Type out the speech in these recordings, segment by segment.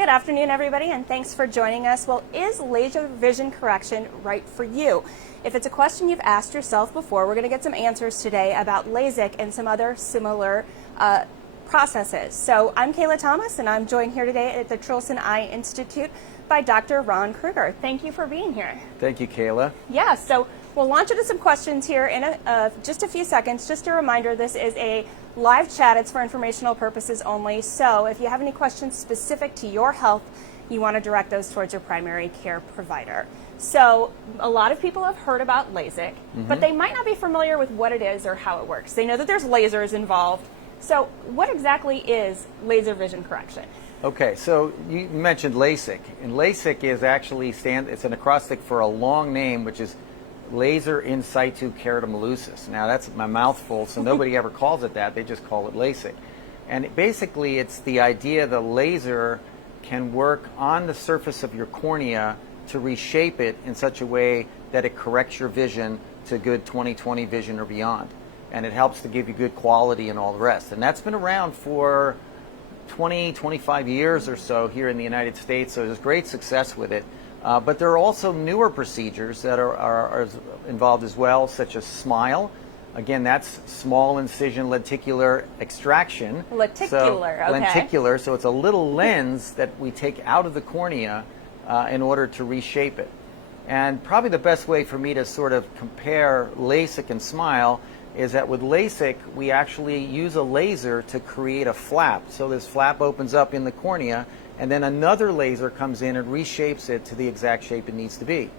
Good afternoon, everybody, and thanks for joining us. Well, is laser vision correction right for you? If it's a question you've asked yourself before, we're going to get some answers today about LASIK and some other similar processes. So I'm Kayla Thomas, and I'm joined here today at the Trilson Eye Institute by Dr. Ron Krueger. Thank you for being here. Thank you, Kayla. Yeah, so we'll launch into some questions here in just a few seconds. Just a reminder, this is a live chat. It's for informational purposes only. So if you have any questions specific to your health, you want to direct those towards your primary care provider. So a lot of people have heard about LASIK, but they might not be familiar with what it is or how it works. They know that there's lasers involved. So what exactly is laser vision correction? Okay, so you mentioned LASIK, and LASIK is actually it's an acrostic for a long name, which is laser in situ keratomileusis. Now that's my mouthful, so nobody ever calls it that. They just call it LASIK. And basically it's the idea the laser can work on the surface of your cornea to reshape it in such a way that it corrects your vision to good 20/20 vision or beyond. And it helps to give you good quality and all the rest. And that's been around for 20, 25 years or so here in the United States, so there's great success with it. But there are also newer procedures that are involved as well, such as SMILE. Again, that's small incision lenticular extraction. Lenticular, okay. Lenticular, so it's a little lens that we take out of the cornea in order to reshape it. And probably the best way for me to sort of compare LASIK and SMILE is that with LASIK, we actually use a laser to create a flap. So this flap opens up in the cornea, and then another laser comes in and reshapes it to the exact shape it needs to be.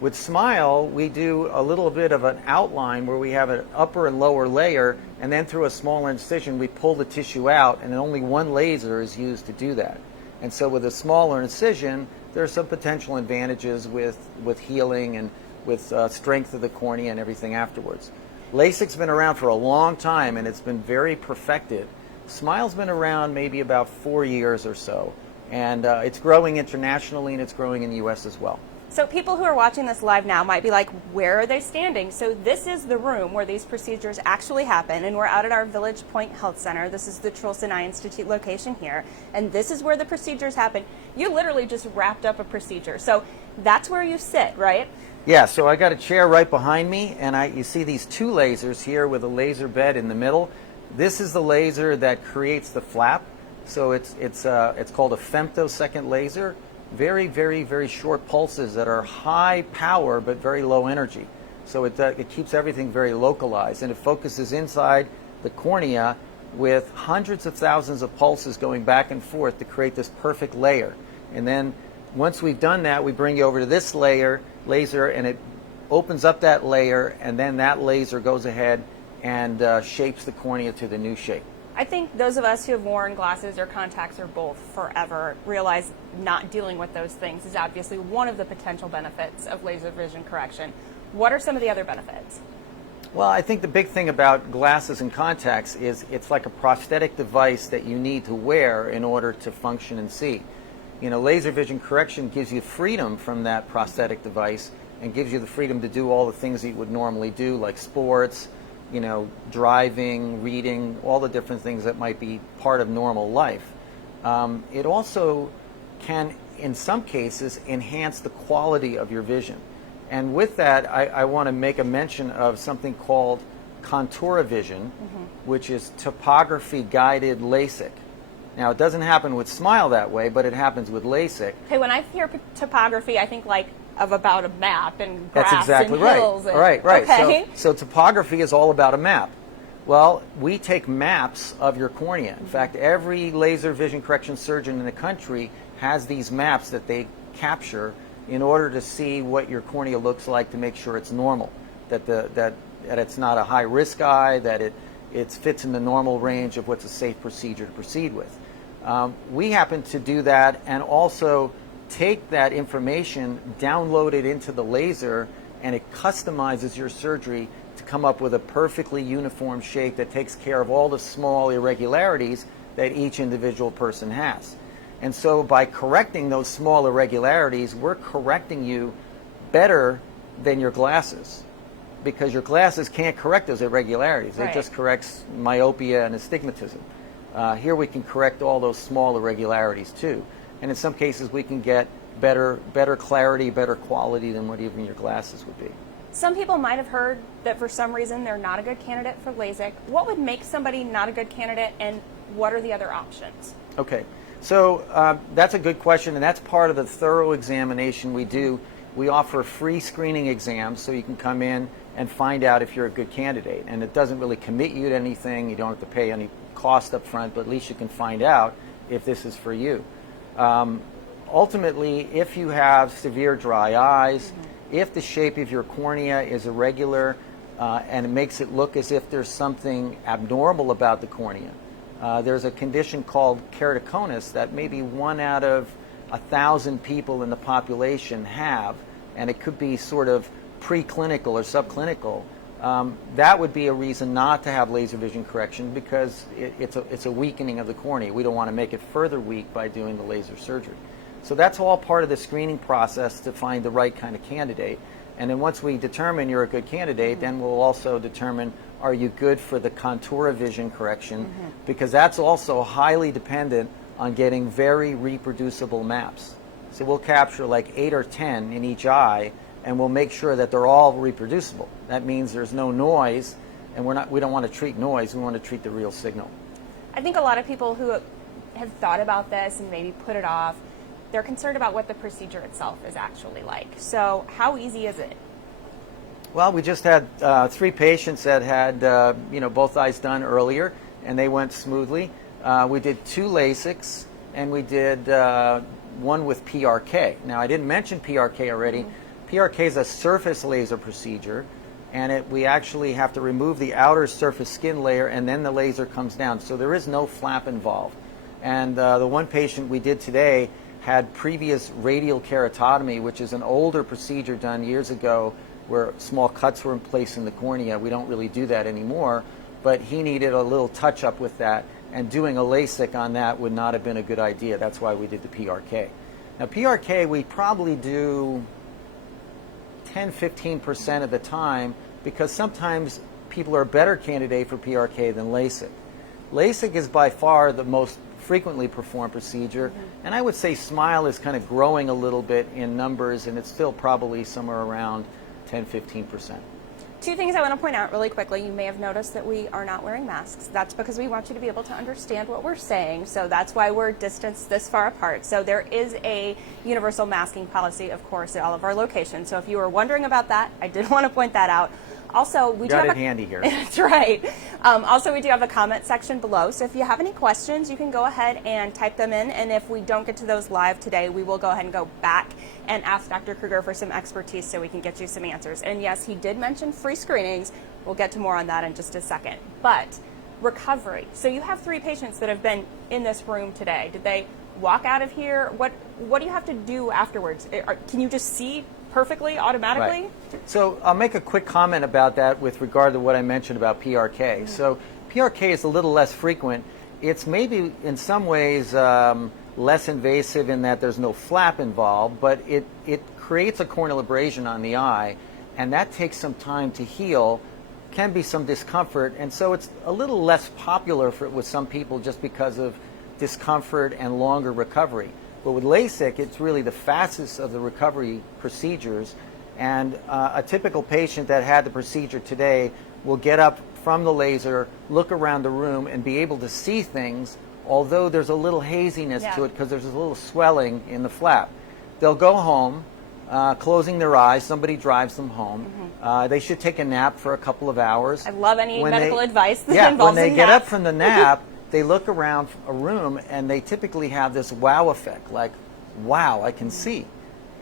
With SMILE, we do a little bit of an outline where we have an upper and lower layer, and then through a smaller incision, we pull the tissue out, and only one laser is used to do that. And so with a smaller incision, there are some potential advantages with healing and with strength of the cornea and everything afterwards. LASIK's been around for a long time, and it's been very perfected. SMILE's been around maybe about 4 years or so, and it's growing internationally, and it's growing in the U.S. as well. So people who are watching this live now might be like, where are they standing? So this is the room where these procedures actually happen, and we're out at our Village Point Health Center. This is the Trilson Eye Institute location here, and this is where the procedures happen. You literally just wrapped up a procedure. So that's where you sit, right? Yeah, so I got a chair right behind me, and you see these two lasers here with a laser bed in the middle. This is the laser that creates the flap. So it's called a femtosecond laser. Very, very, very short pulses that are high power but very low energy. So it keeps everything very localized, and it focuses inside the cornea with hundreds of thousands of pulses going back and forth to create this perfect layer. And then once we've done that, we bring you over to this laser, and it opens up that layer, and then that laser goes ahead and shapes the cornea to the new shape. I think those of us who have worn glasses or contacts or both forever realize not dealing with those things is obviously one of the potential benefits of laser vision correction. What are some of the other benefits? Well, I think the big thing about glasses and contacts is it's like a prosthetic device that you need to wear in order to function and see. You know, laser vision correction gives you freedom from that prosthetic device and gives you the freedom to do all the things that you would normally do, like sports, you know, driving, reading, all the different things that might be part of normal life. It also can, in some cases, enhance the quality of your vision. And with that, I want to make a mention of something called Contour Vision, which is topography guided LASIK. Now, it doesn't happen with SMILE that way, but it happens with LASIK. Okay, when I hear topography, I think like about a map and grass. That's exactly and right. Hills and, Right. Okay. So topography is all about a map. Well, we take maps of your cornea. In fact, every laser vision correction surgeon in the country has these maps that they capture in order to see what your cornea looks like to make sure it's normal, that it's not a high risk eye, that it fits in the normal range of what's a safe procedure to proceed with. We happen to do that and also take that information, download it into the laser, and it customizes your surgery to come up with a perfectly uniform shape that takes care of all the small irregularities that each individual person has. And so by correcting those small irregularities, we're correcting you better than your glasses, because your glasses can't correct those irregularities. Right. It just corrects myopia and astigmatism. Here we can correct all those small irregularities too. and in some cases we can get better clarity, better quality than what even your glasses would be. Some people might have heard that for some reason they're not a good candidate for LASIK. What would make somebody not a good candidate, and what are the other options? Okay, so that's a good question, and that's part of the thorough examination we do. We offer free screening exams so you can come in and find out if you're a good candidate. And it doesn't really commit you to anything. You don't have to pay any cost up front, but at least you can find out if this is for you. Ultimately, if you have severe dry eyes, if the shape of your cornea is irregular and it makes it look as if there's something abnormal about the cornea, there's a condition called keratoconus that maybe 1 out of 1,000 people in the population have, and it could be sort of preclinical or subclinical. That would be a reason not to have laser vision correction, because it's a weakening of the cornea. We don't want to make it further weak by doing the laser surgery. So that's all part of the screening process to find the right kind of candidate. And then once we determine you're a good candidate, then we'll also determine, are you good for the contour vision correction, because that's also highly dependent on getting very reproducible maps. So we'll capture like 8 or 10 in each eye, and we'll make sure that they're all reproducible. That means there's no noise, and we don't want to treat noise, we want to treat the real signal. I think a lot of people who have thought about this and maybe put it off, they're concerned about what the procedure itself is actually like. So how easy is it? Well, we just had 3 patients that had both eyes done earlier, and they went smoothly. We did 2 LASIKs, and we did 1 with PRK. Now, I didn't mention PRK already. PRK is a surface laser procedure, and we actually have to remove the outer surface skin layer, and then the laser comes down. So there is no flap involved. And the 1 patient we did today had previous radial keratotomy, which is an older procedure done years ago where small cuts were in place in the cornea. We don't really do that anymore, but he needed a little touch-up with that, and doing a LASIK on that would not have been a good idea. That's why we did the PRK. Now, PRK we probably do 10-15% of the time, because sometimes people are a better candidate for PRK than LASIK. LASIK is by far the most frequently performed procedure, and I would say SMILE is kind of growing a little bit in numbers, and it's still probably somewhere around 10-15%. 2 things I want to point out really quickly. You may have noticed that we are not wearing masks. That's because we want you to be able to understand what we're saying, so that's why we're distanced this far apart. So there is a universal masking policy, of course, at all of our locations. So if you were wondering about that, I did want to point that out. Also, we got it handy here. That's right. Also, we do have a comment section below, so if you have any questions, you can go ahead and type them in, and if we don't get to those live today, we will go ahead and go back and ask Dr. Krueger for some expertise so we can get you some answers. And yes, he did mention free screenings. We'll get to more on that in just a second. But recovery. So you have 3 patients that have been in this room today. Did they walk out of here? What do you have to do afterwards? Can you just see perfectly automatically? Right. So I'll make a quick comment about that with regard to what I mentioned about PRK. So PRK is a little less frequent. It's maybe in some ways less invasive in that there's no flap involved, but it creates a corneal abrasion on the eye, and that takes some time to heal, can be some discomfort, and so it's a little less popular with some people just because of discomfort and longer recovery. But with LASIK, it's really the fastest of the recovery procedures, and a typical patient that had the procedure today will get up from the laser, look around the room, and be able to see things, although there's a little haziness to it because there's a little swelling in the flap. They'll go home, closing their eyes. Somebody drives them home. They should take a nap for a couple of hours. I love any medical advice that involves when they a get nap. up from the nap, they look around a room, and they typically have this wow effect, like, wow, I can see.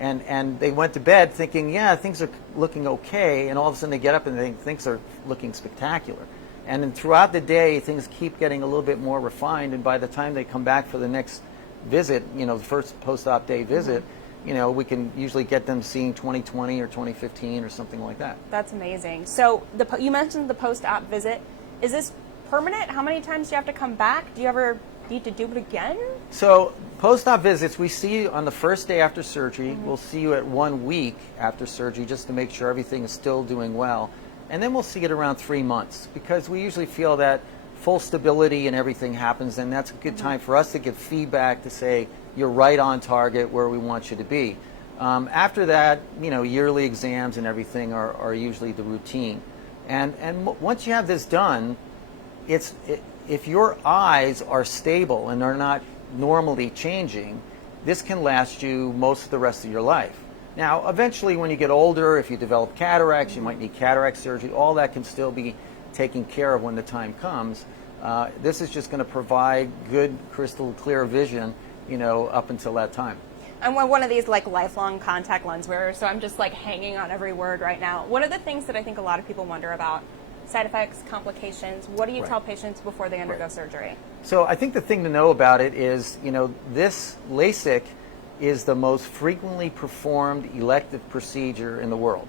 And they went to bed thinking, yeah, things are looking okay, and all of a sudden they get up and they think things are looking spectacular. And then throughout the day, things keep getting a little bit more refined, and by the time they come back for the next visit, the first post-op day visit, we can usually get them seeing 20/20 or 20/15 or something like that. That's amazing. So you mentioned the post-op visit. Is this permanent? How many times do you have to come back? Do you ever need to do it again? So post-op visits, we see you on the first day after surgery. We'll see you at 1 week after surgery just to make sure everything is still doing well. And then we'll see it around 3 months, because we usually feel that full stability and everything happens, then that's a good time for us to give feedback to say you're right on target where we want you to be. After that, yearly exams and everything are usually the routine. And once you have this done, if your eyes are stable and are not normally changing, this can last you most of the rest of your life. Now, eventually when you get older, if you develop cataracts, you might need cataract surgery. All that can still be taken care of when the time comes. This is just going to provide good, crystal clear vision, up until that time. I'm one of these lifelong contact lens wearers, so I'm just hanging on every word right now. One of the things that I think a lot of people wonder about, side effects, complications, what do you tell patients before they undergo surgery? So I think the thing to know about it is, this LASIK is the most frequently performed elective procedure in the world,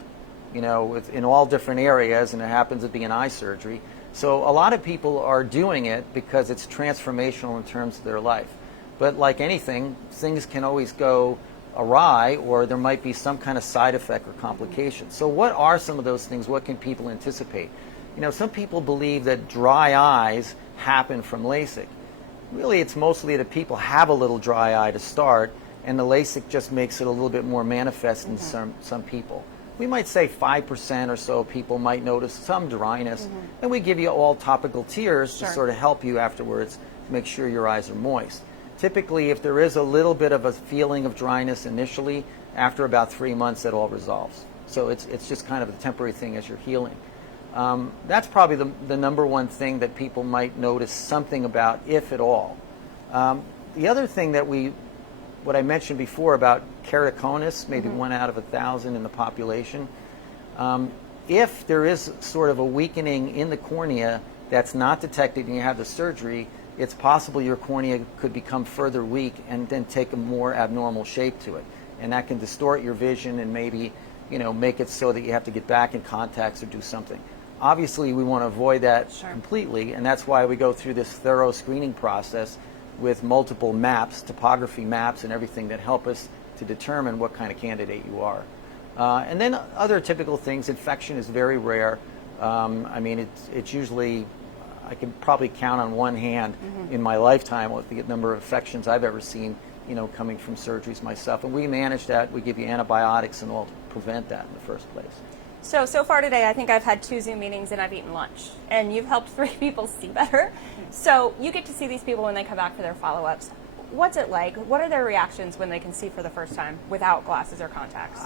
in all different areas, and it happens to be an eye surgery. So a lot of people are doing it because it's transformational in terms of their life. But like anything, things can always go awry, or there might be some kind of side effect or complication. So what are some of those things? What can people anticipate? Some people believe that dry eyes happen from LASIK. Really, it's mostly that people have a little dry eye to start, and the LASIK just makes it a little bit more manifest in some people. We might say 5% or so of people might notice some dryness, and we give you all topical tears to sort of help you afterwards to make sure your eyes are moist. Typically, if there is a little bit of a feeling of dryness initially, after about 3 months, it all resolves. So it's just kind of a temporary thing as you're healing. That's probably the number one thing that people might notice something about, if at all. The other thing that what I mentioned before about keratoconus, maybe 1 out of 1,000 in the population, if there is sort of a weakening in the cornea that's not detected and you have the surgery, it's possible your cornea could become further weak and then take a more abnormal shape to it. And that can distort your vision and maybe, make it so that you have to get back in contacts or do something. Obviously, we want to avoid that completely, and that's why we go through this thorough screening process with multiple maps, topography maps, and everything that help us to determine what kind of candidate you are. And then other typical things, infection is very rare. It's usually, I can probably count on one hand in my lifetime what the number of infections I've ever seen, coming from surgeries myself. And we manage that. We give you antibiotics and all to prevent that in the first place. So far today, I think I've had 2 Zoom meetings and I've eaten lunch. And you've helped 3 people see better. So you get to see these people when they come back for their follow-ups. What's it like? What are their reactions when they can see for the first time without glasses or contacts?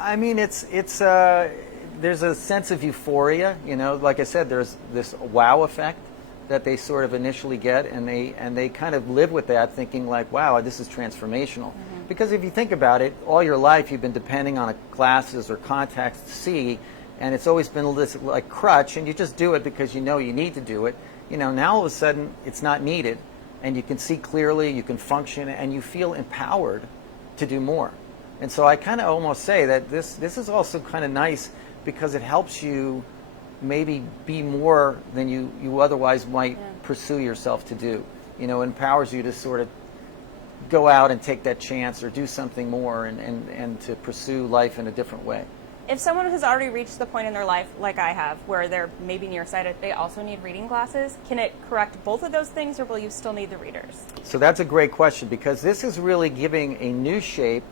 There's a sense of euphoria. Like I said, there's this wow effect that they sort of initially get, and they kind of live with that, thinking like, wow, this is transformational. Because if you think about it, all your life you've been depending on glasses or contacts to see, and it's always been this like crutch, and you just do it because you need to do it. Now all of a sudden it's not needed, and you can see clearly, you can function, and you feel empowered to do more. And so I kind of almost say that this is also kind of nice because it helps you maybe be more than you otherwise might pursue yourself to do. Empowers you to sort of go out and take that chance or do something more and to pursue life in a different way. If someone has already reached the point in their life, like I have, where they're maybe nearsighted, they also need reading glasses, can it correct both of those things, or will you still need the readers? So that's a great question, because this is really giving a new shape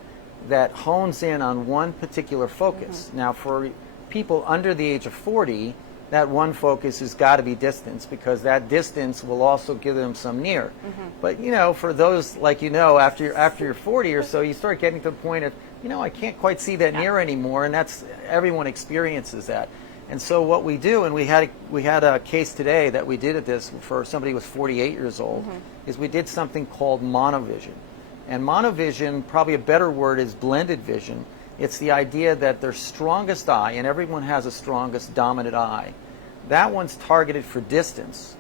that hones in on one particular focus. Now, for people under the age of 40, that one focus has got to be distance, because that distance will also give them some near. But for those like after you're 40 or so, you start getting to the point of I can't quite see that near anymore, and everyone experiences that. And so what we do, and we had a case today that we did at this for somebody who was 48 years old, is we did something called monovision. And monovision, probably a better word is blended vision. It's the idea that their strongest eye, and everyone has a strongest dominant eye, that one's targeted for distance.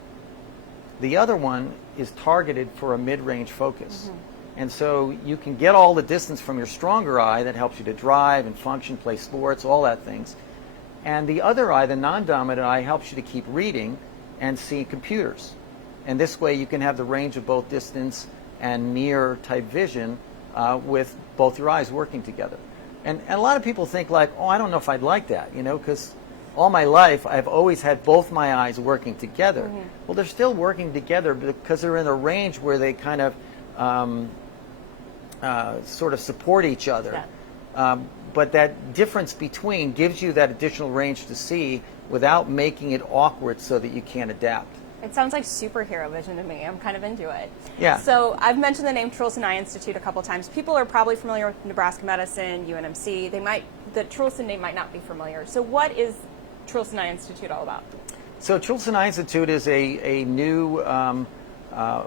The other one is targeted for a mid-range focus. And so you can get all the distance from your stronger eye that helps you to drive and function, play sports, all that things. And the other eye, the non-dominant eye, helps you to keep reading and see computers. And this way you can have the range of both distance and near type vision with both your eyes working together. And a lot of people think like, oh, I don't know if I'd like that, because all my life I've always had both my eyes working together. Well, they're still working together because they're in a range where they kind of sort of support each other. Yeah. But that difference between gives you that additional range to see without making it awkward so that you can't adapt. It sounds like superhero vision to me. I'm kind of into it. Yeah. So I've mentioned the name Trilson Eye Institute a couple times. People are probably familiar with Nebraska Medicine, UNMC. The Trilson name might not be familiar. So what is Trilson Eye Institute all about? So Trilson Eye Institute is a new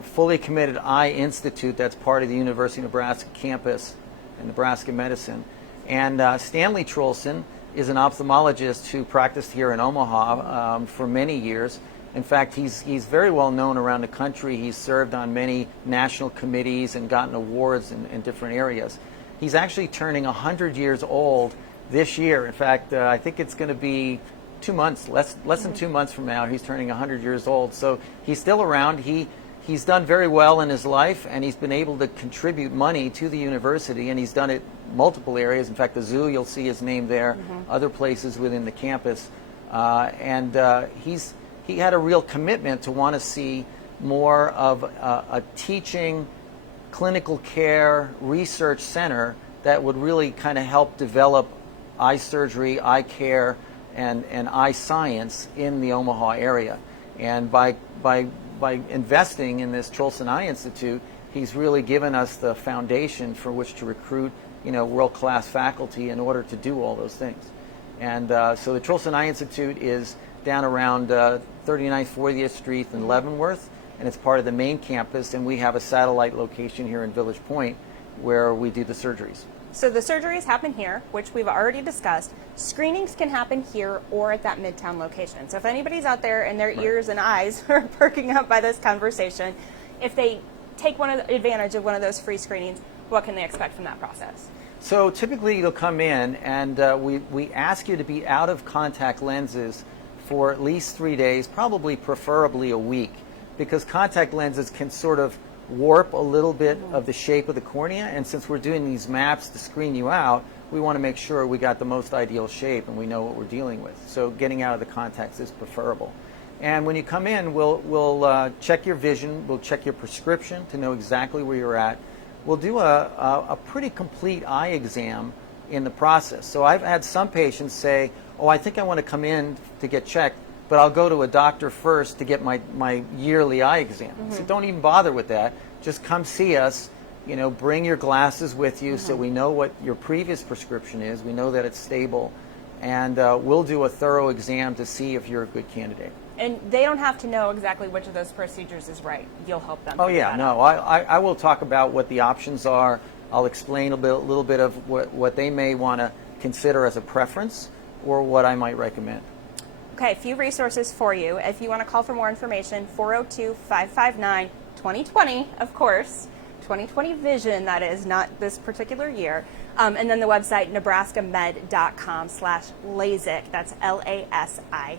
fully committed eye institute that's part of the University of Nebraska campus in Nebraska Medicine. And Stanley Trilson is an ophthalmologist who practiced here in Omaha for many years. In fact, he's very well known around the country. He's served on many national committees and gotten awards in different areas. He's actually turning 100 years old this year. In fact, I think it's going to be 2 months, less than 2 months from now. He's turning 100 years old. So he's still around. He's done very well in his life, and he's been able to contribute money to the university, and he's done it multiple areas. In fact, the zoo, you'll see his name there, other places within the campus. He had a real commitment to want to see more of a teaching, clinical care, research center that would really kind of help develop eye surgery, eye care, and eye science in the Omaha area. And by investing in this Trilson Eye Institute, he's really given us the foundation for which to recruit, world-class faculty in order to do all those things. And so the Trilson Eye Institute is down around 39th, 40th Street in Leavenworth, and it's part of the main campus, and we have a satellite location here in Village Point where we do the surgeries. So the surgeries happen here, which we've already discussed. Screenings can happen here or at that Midtown location. So if anybody's out there and their ears and eyes are perking up by this conversation, if they take advantage of one of those free screenings, what can they expect from that process? So typically you'll come in and we ask you to be out of contact lenses for at least 3 days, preferably a week, because contact lenses can sort of warp a little bit of the shape of the cornea, and since we're doing these maps to screen you out, we want to make sure we got the most ideal shape and we know what we're dealing with. So getting out of the contacts is preferable. And when you come in, we'll check your vision, we'll check your prescription to know exactly where you're at. We'll do a pretty complete eye exam in the process. So I've had some patients say, oh, I think I want to come in to get checked, but I'll go to a doctor first to get my yearly eye exam. So don't even bother with that. Just come see us. Bring your glasses with you so we know what your previous prescription is. We know that it's stable. And we'll do a thorough exam to see if you're a good candidate. And they don't have to know exactly which of those procedures is right. You'll help them. Oh, yeah, no. I will talk about what the options are. I'll explain a little bit of what they may want to consider as a preference or what I might recommend. Okay, a few resources for you. If you want to call for more information, 402-559-2020, of course. 2020 vision, that is, not this particular year. And then the website, nebraskamed.com/LASIK. That's LASIK.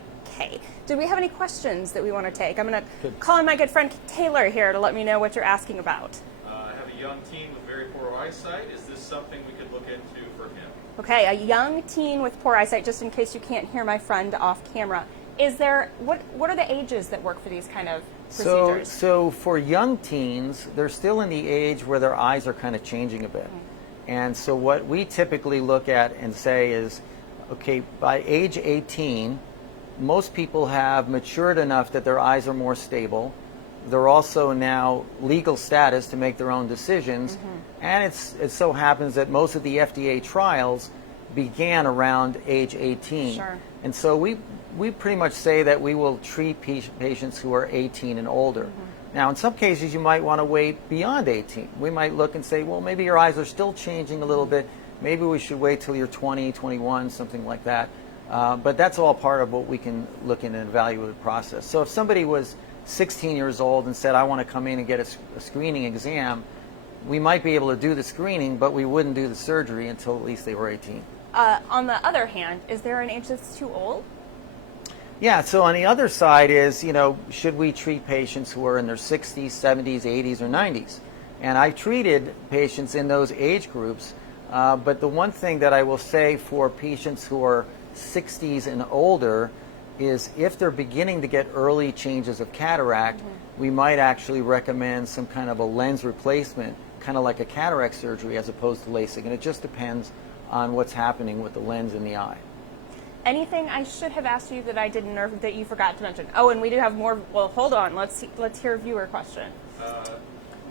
Do we have any questions that we want to take? I'm going to call on my good friend Taylor here to let me know what you're asking about. I have a young teen with very poor eyesight. Is this something we could look into for him? Okay, a young teen with poor eyesight, just in case you can't hear my friend off camera. Is there, what are the ages that work for these kind of procedures? So for young teens, they're still in the age where their eyes are kind of changing a bit. And so what we typically look at and say is, okay, by age 18, most people have matured enough that their eyes are more stable. They're also now legal status to make their own decisions. And it so happens that most of the FDA trials began around age 18. Sure. And so we pretty much say that we will treat patients who are 18 and older. Now, in some cases, you might want to wait beyond 18. We might look and say, well, maybe your eyes are still changing a little bit. Maybe we should wait till you're 20, 21, something like that. But that's all part of what we can look in an evaluative process. So if somebody was 16 years old and said, I want to come in and get a screening exam, we might be able to do the screening, but we wouldn't do the surgery until at least they were 18. On the other hand, is there an age that's too old? Yeah, so on the other side is, should we treat patients who are in their 60s, 70s, 80s, or 90s? And I've treated patients in those age groups, but the one thing that I will say for patients who are 60s and older is if they're beginning to get early changes of cataract, we might actually recommend some kind of a lens replacement, kind of like a cataract surgery as opposed to LASIK. And it just depends on what's happening with the lens in the eye. Anything I should have asked you that I didn't, or that you forgot to mention? Oh, and we do have more. Well, hold on. Let's hear a viewer question.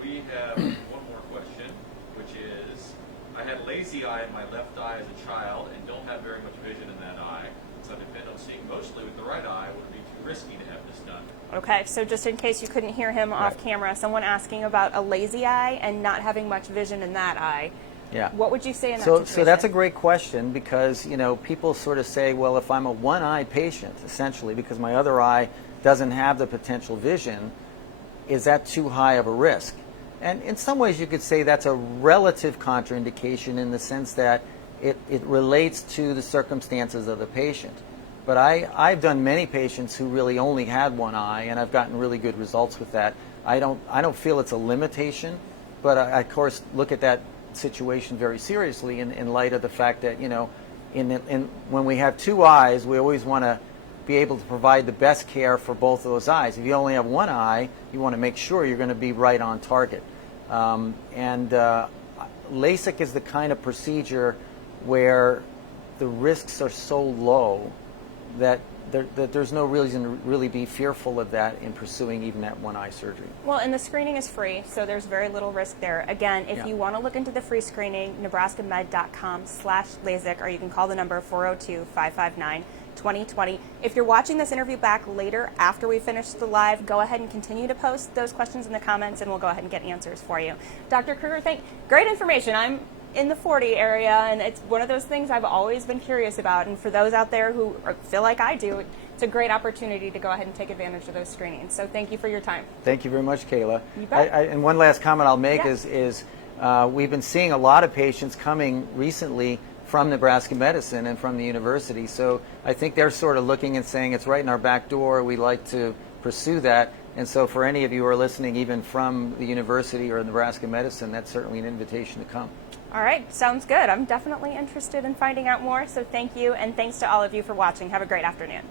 We have one more question, which is, I had lazy eye in my left eye as a child and don't have very much vision in that eye, so I depend on seeing mostly with the right eye. Would it be too risky to have this done? Okay, so just in case you couldn't hear him off camera, someone asking about a lazy eye and not having much vision in that eye. Yeah. What would you say in that situation? So that's a great question because, you know, people sort of say, well, if I'm a one-eye patient, essentially, because my other eye doesn't have the potential vision, is that too high of a risk? And in some ways you could say that's a relative contraindication in the sense that it relates to the circumstances of the patient. But I've done many patients who really only had one eye, and I've gotten really good results with that. I don't feel it's a limitation, but I of course look at that situation very seriously in light of the fact that, you know, when we have two eyes, we always want to be able to provide the best care for both of those eyes. If you only have one eye, you want to make sure you're going to be right on target. LASIK is the kind of procedure where the risks are so low that there's no reason to really be fearful of that in pursuing even that one eye surgery. Well, and the screening is free, so there's very little risk there. Again, if you want to look into the free screening, nebraskamed.com/LASIK, or you can call the number 402-559-2020. If you're watching this interview back later after we finish the live, go ahead and continue to post those questions in the comments, and we'll go ahead and get answers for you. Dr. Krueger, great information. I'm in the 40 area, and it's one of those things I've always been curious about. And for those out there who feel like I do, it's a great opportunity to go ahead and take advantage of those screenings. So thank you for your time. Thank you very much, Kayla. You bet. And one last comment I'll make is we've been seeing a lot of patients coming recently from Nebraska Medicine and from the university. So I think they're sort of looking and saying it's right in our back door. We like to pursue that. And so for any of you who are listening, even from the university or Nebraska Medicine, that's certainly an invitation to come. All right, sounds good. I'm definitely interested in finding out more, so thank you, and thanks to all of you for watching. Have a great afternoon.